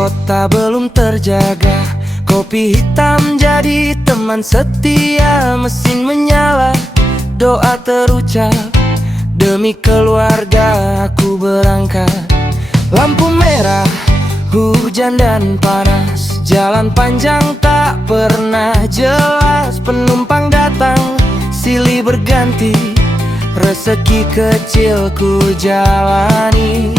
kota belum terjaga. Kopi hitam jadi teman setia. Mesin menyala, doa terucap. Demi keluarga aku berangkat. Lampu merah, hujan dan panas. Jalan panjang tak pernah jelas. Penumpang datang, silih berganti. Rezeki kecil ku jalani.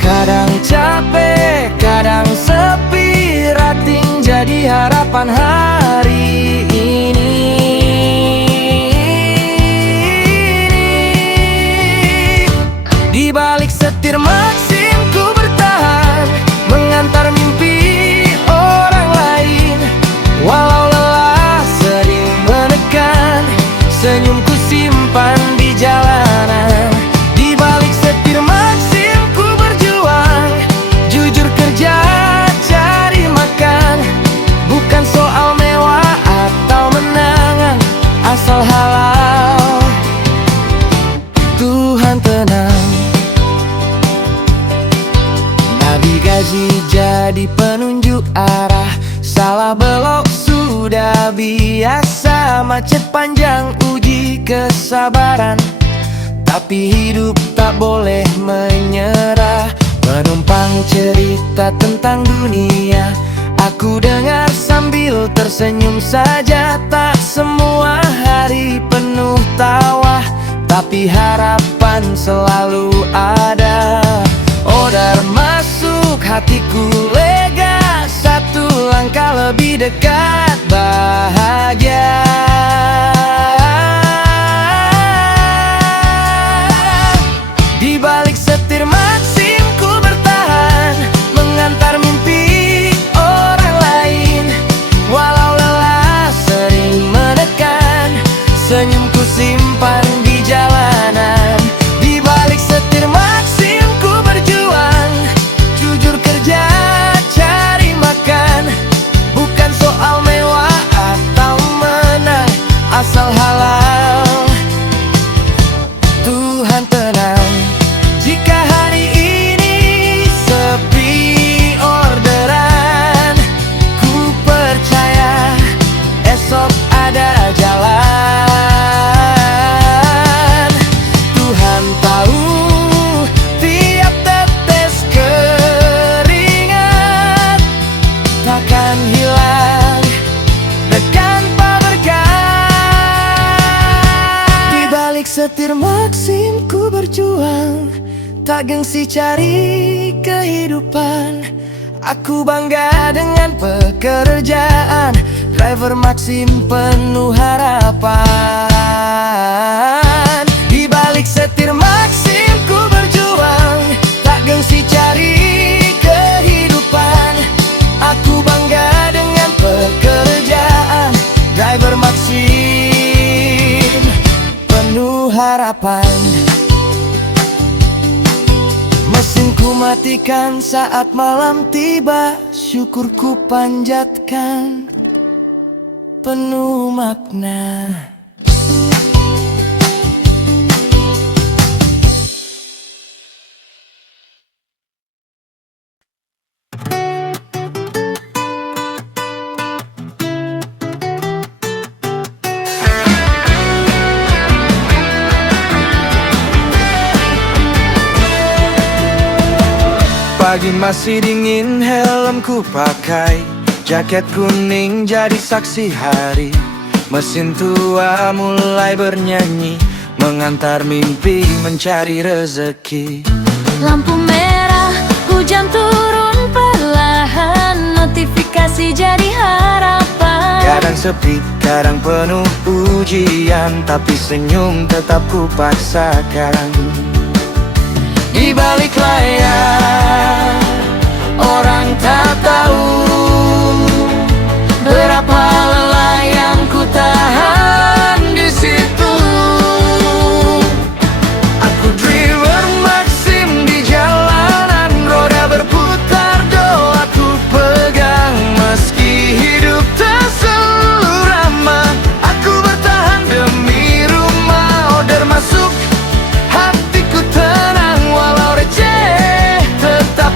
Kadang capek, kadang sepi. Rating jadi harapan hari ini. Di balik setir Maxim ku bertahan, mengantar mimpi orang lain. Walau lelah sering menekan, senyumku simpan di jalanan. Di balik setir Maxim ku berjuang, jujur kerja cari makan. Bukan soal mewah atau menangan, asal halal Tuhan tenang. Navigasi jadi penunjuk arah, salah belok sudah biasa. Macet panjang uji kesabaran, tapi hidup tak boleh menyerah. Penumpang cerita tentang dunia, aku dengar sambil tersenyum saja. Tak semua hari penuh tawa, tapi harapan selalu ada. Odar masuk hatiku lega, satu langkah lebih dekat bahagia. Di balik setir Maxim ku bertahan, mengantar mimpi orang lain. Walau lelah sering menekan, senyumku simpan di jalanan. Di balik setir Maxim ku berjuang, jujur kerja cari makan. Bukan soal mewah atau menang, asal halal Tuhan tenang. Jika hari ini sepi orderan, ku percaya esok ada jalan. Tuhan tahu tiap tetes keringat takkan hilang tanpa berkah. Di balik setir Maxim ku berjuang, tak gengsi cari kehidupan. Aku bangga dengan pekerjaan, driver Maxim penuh harapan. Di balik setir Maxim ku berjuang, tak gengsi cari kehidupan. Aku bangga dengan pekerjaan, driver Maxim penuh harapan. Mesinku matikan saat malam tiba, syukurku panjatkan penuh makna. Pagi masih dingin, helmku pakai, jaket kuning jadi saksi hari. Mesin tua mulai bernyanyi, mengantar mimpi mencari rezeki. Lampu merah, hujan turun perlahan, notifikasi jadi harapan. Kadang sepi, kadang penuh ujian, tapi senyum tetap ku paksakan. Di balik layar, orang tak tahu berapa lelah yang ku tahan di situ. Aku driver Maxim di jalanan, roda berputar, doaku pegang. Meski hidup tak selalu ramah, aku bertahan demi rumah. Order masuk, hatiku tenang, walau receh tetap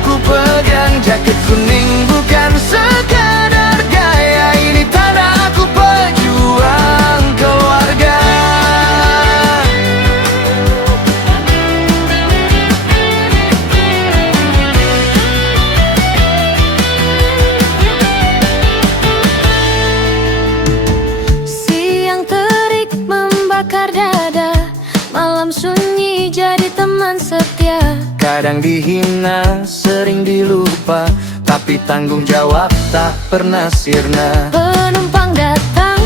Kadang dihina, sering dilupa, tapi tanggung jawab tak pernah sirna. Penumpang datang,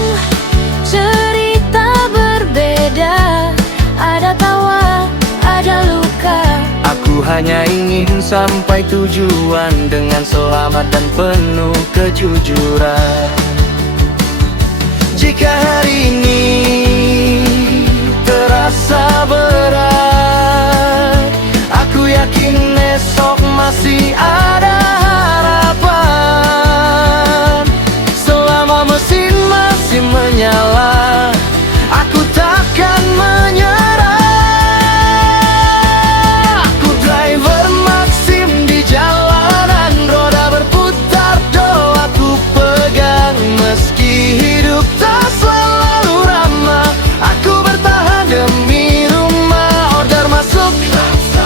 cerita berbeda, ada tawa, ada luka. Aku hanya ingin sampai tujuan dengan selamat dan penuh kejujuran. Jika hari ini terasa berat, aku yakin esok masih ada harapan. Selama mesin masih menyala, aku takkan menyerah. Aku driver Maxim di jalanan, roda berputar, doaku pegang. Meski hidup tak selalu ramah, aku bertahan demi rumah. Order masuk,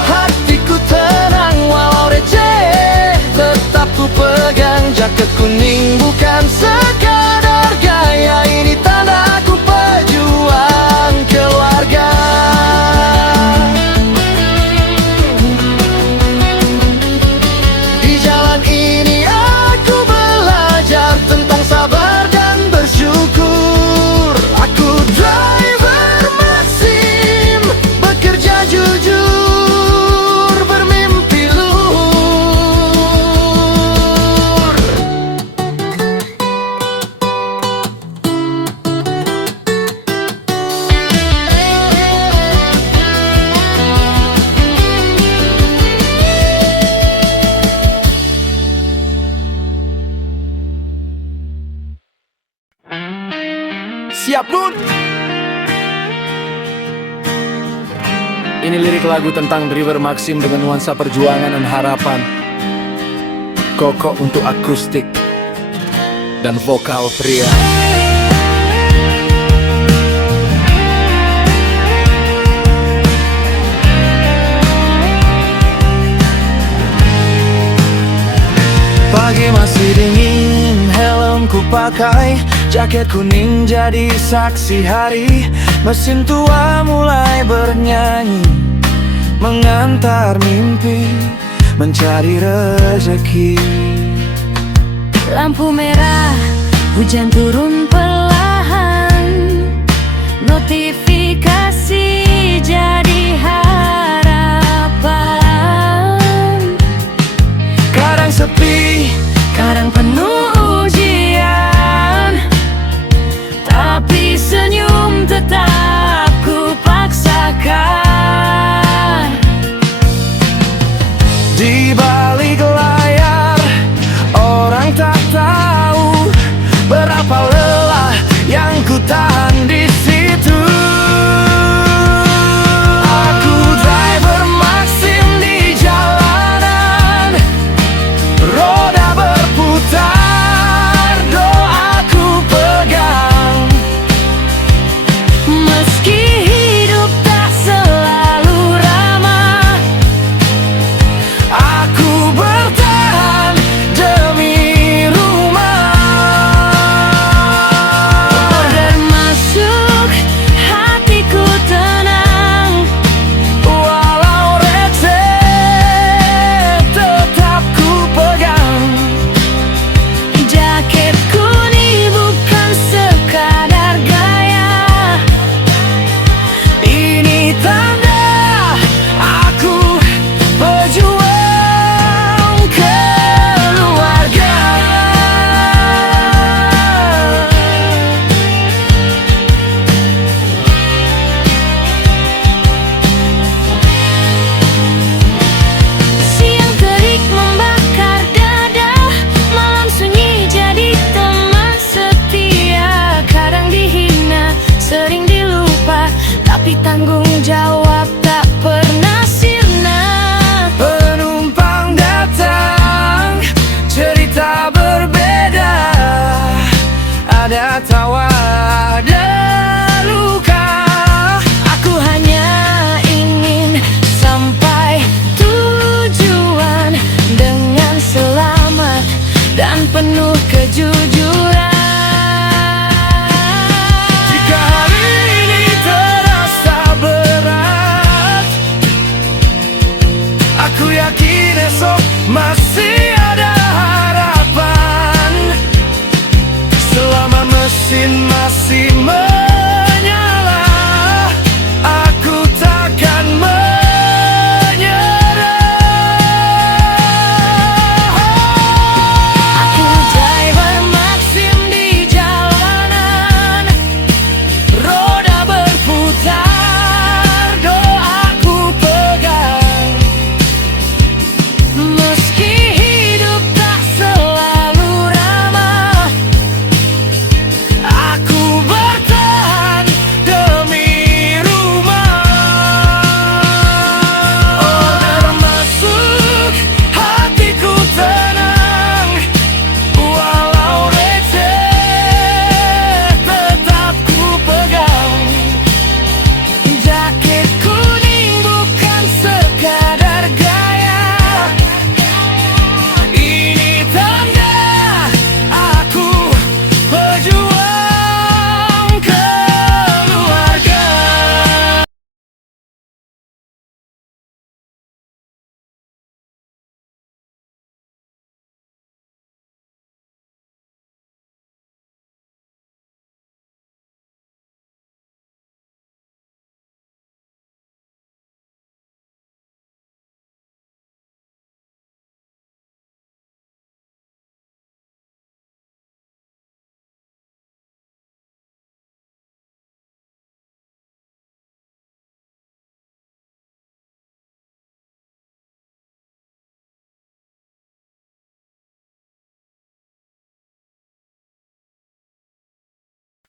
hatiku tenang walau receh. Tetap ku pegang jaket kuning, bukan sekadar gaya. Ini tanda aku pejuang keluarga. Di jalan ini aku belajar tentang sabar dan bersyukur. Aku driver Maxim, bekerja jujur, bermimpi luhur. Siap, Bun! Ini lirik lagu tentang driver Maxim dengan nuansa perjuangan dan harapan. Koko untuk akustik dan vokal pria. Pagi masih dingin, helm ku pakai, jaket kuning jadi saksi hari. Mesin tua mulai bernyanyi, mengantar mimpi, mencari rezeki. Lampu merah, hujan turun perlahan, notifikasi jadi harapan. Kadang sepi, Kadang penuh ujian, tapi senyum tetap ku paksakan. di balik layar orang tak tahu berapa lelah yang ku tahan di situ.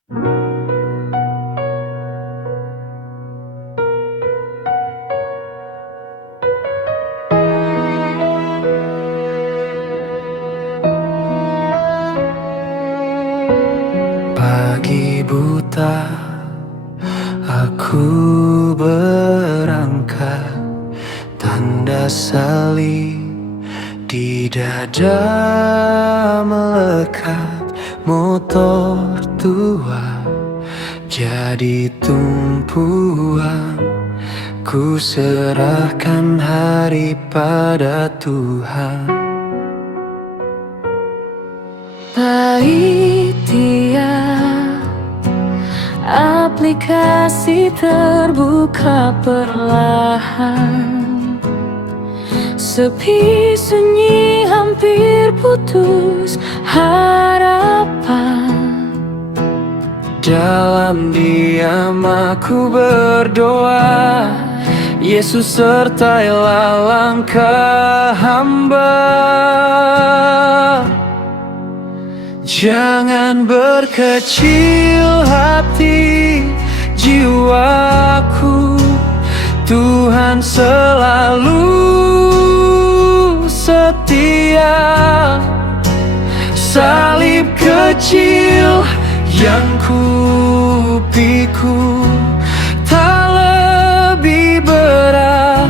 Pagi buta, aku berangkat, tanda salib di dada melekat. Motor tua jadi tumpuan, ku serahkan hari pada Tuhan. Paitia, aplikasi terbuka perlahan. Sepi sunyi hampir putus harapan. Dalam diam aku berdoa, Yesus sertailah langkah hamba. Jangan berkecil hati jiwaku, Tuhan selalu setia. Salib kecil yang ku pikul tak lebih berat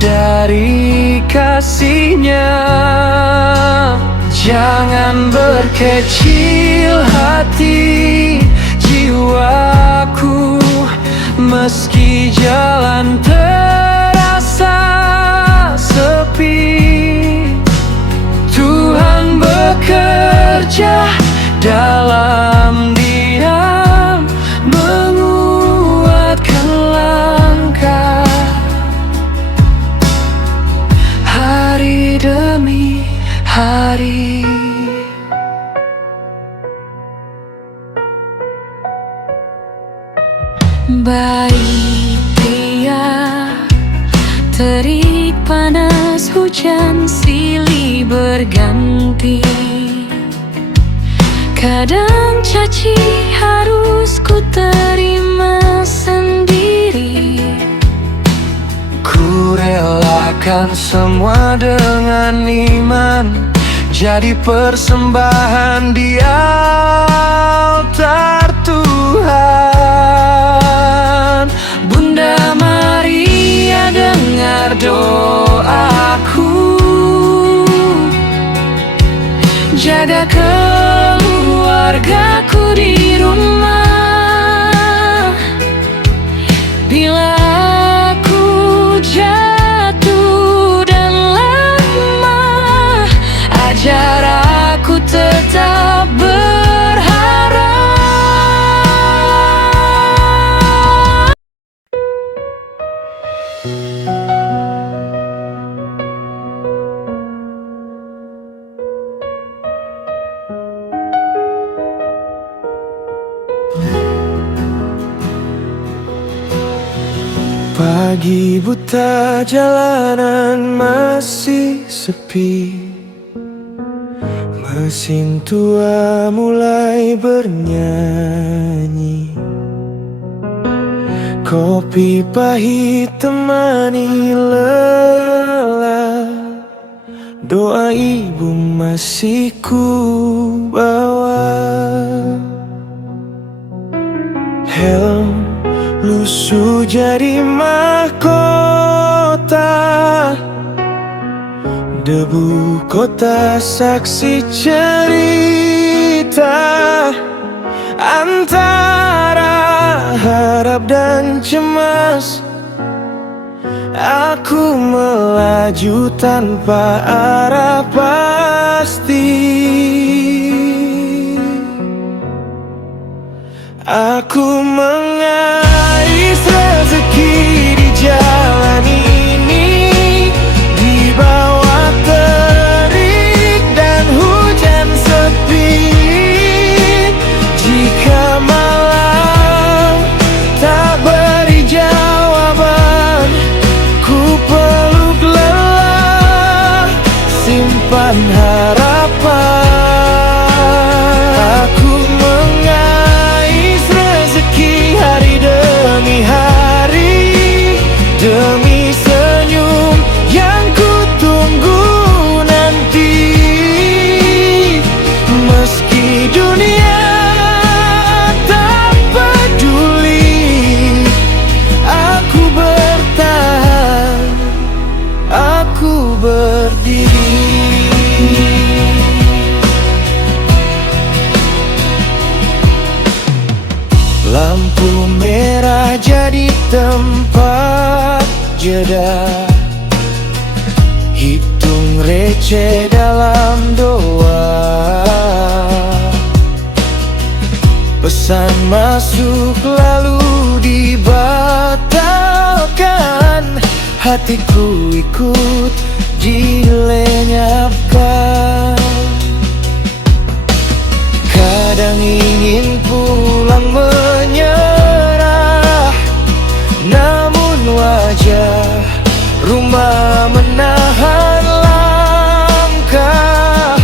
dari kasih-Nya. Jangan berkecil hati jiwaku, meski jalan terasa sepi. Tuhan bekerja dalam diam, menguatkan langkah hari demi hari. Baik dia, terik panas hujan silih berganti. Kadang caci harus ku terima sendiri. Ku relakan semua dengan iman, jadi persembahan di altar Tuhan. Bunda Maria, dengar doaku, jaga keluargaku di rumah. Bila aku jatuh dan lemah, ajar aku tetap berharap. Pagi buta, jalanan masih sepi. Mesin tua mulai bernyanyi. Kopi pahit temani lelah. Doa ibu masih ku bawa. Helm lusuh jadi mahkota. Debu kota saksi cerita. Antara harap dan cemas, aku melaju tanpa arah pasti. Aku mengais rezeki di jalan ini, di bawah terik dan hujan sepi. Jika malam tak beri jawaban, ku peluk lelah, simpan harapan. Aku mengais tempat jeda, hitung receh dalam doa. Pesan masuk lalu dibatalkan, hatiku ikut dilenyapkan. Kadang ingin pulang menyerah, namun wajah rumah menahan langkah.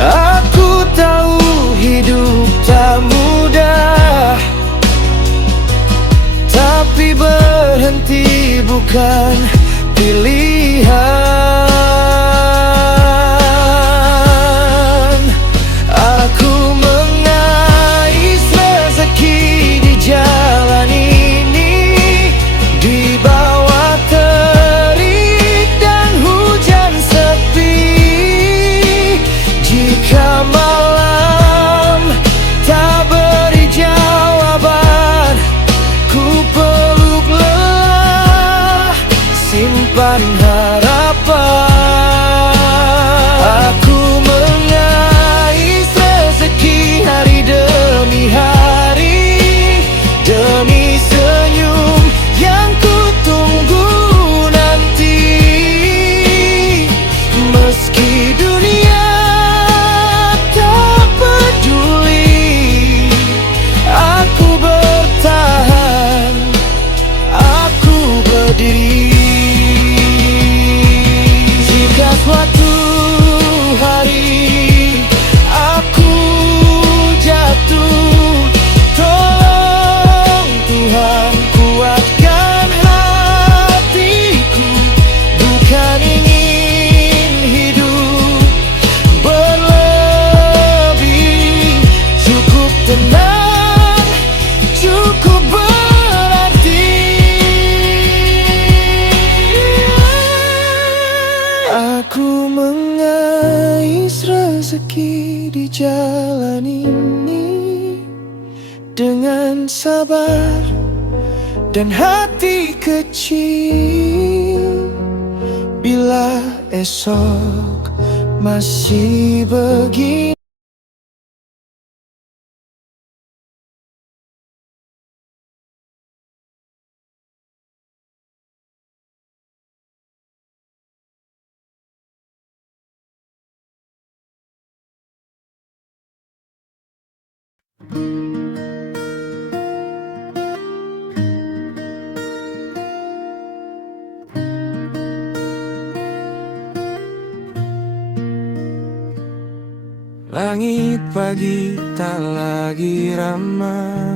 Aku tahu hidup tak mudah, tapi berhenti bukan pilihan. Aku mengais rezeki di jalan ini, di bawah terik dan hujan sepi. Jika malam tak beri jawaban, ku peluk lelah, simpan harapan. Aku mengais rezeki hari demi hari, demi senyum yang ku tunggu nanti. Meski dunia tak peduli, aku bertahan, aku berdiri. Jika suatu hari aku jatuh, tolong Tuhan kuatkan hatiku. Bukan ingin hidup berlebih, cukup tenang, cukup berarti. Aku mengais rezeki di jalan ini, dengan sabar dan hati kecil. Bila esok masih begini, langit pagi tak lagi ramah,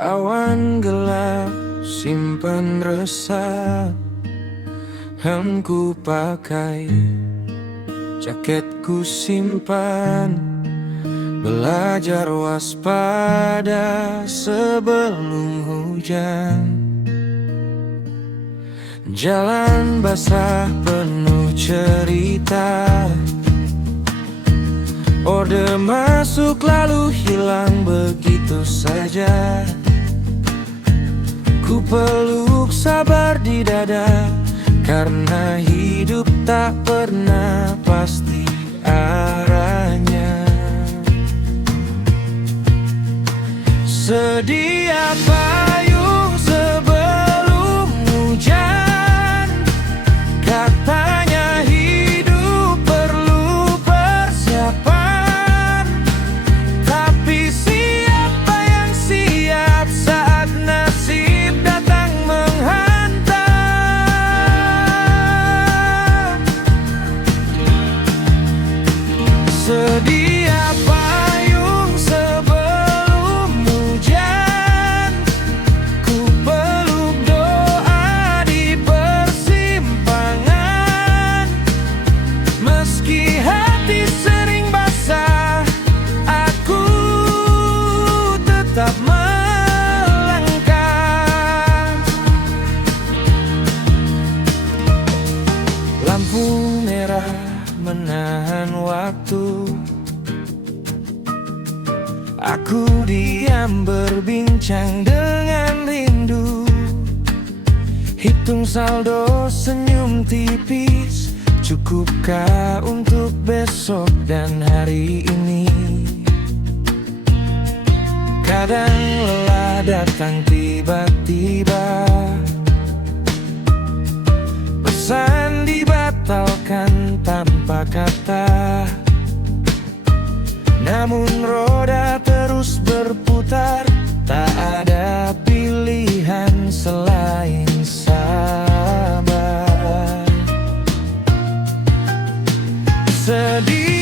awan gelap simpan resah. Ku pakai jaketku simpan, belajar waspada sebelum hujan. Jalan basah penuh cerita, orde masuk lalu hilang begitu saja. Ku peluk sabar di dada, karena hidup tak pernah pasti arahnya. Sedia payung sebelum hujan, katanya hidup perlu persiapan. Tapi siapa yang siap saat nasib datang menghantam? Sedia payung sebelum hujan, ku peluk doa di persimpangan. Meski hati sering basah, aku tetap melangkah. Lampu merah menahan waktu, aku Ku diam berbincang dengan rindu, hitung saldo senyum tipis. Cukupkah untuk besok dan hari ini? Kadang lelah datang tiba-tiba, pesan dibatalkan tanpa kata. Namun roda terus berputar, tak ada pilihan selain sabar. Sedih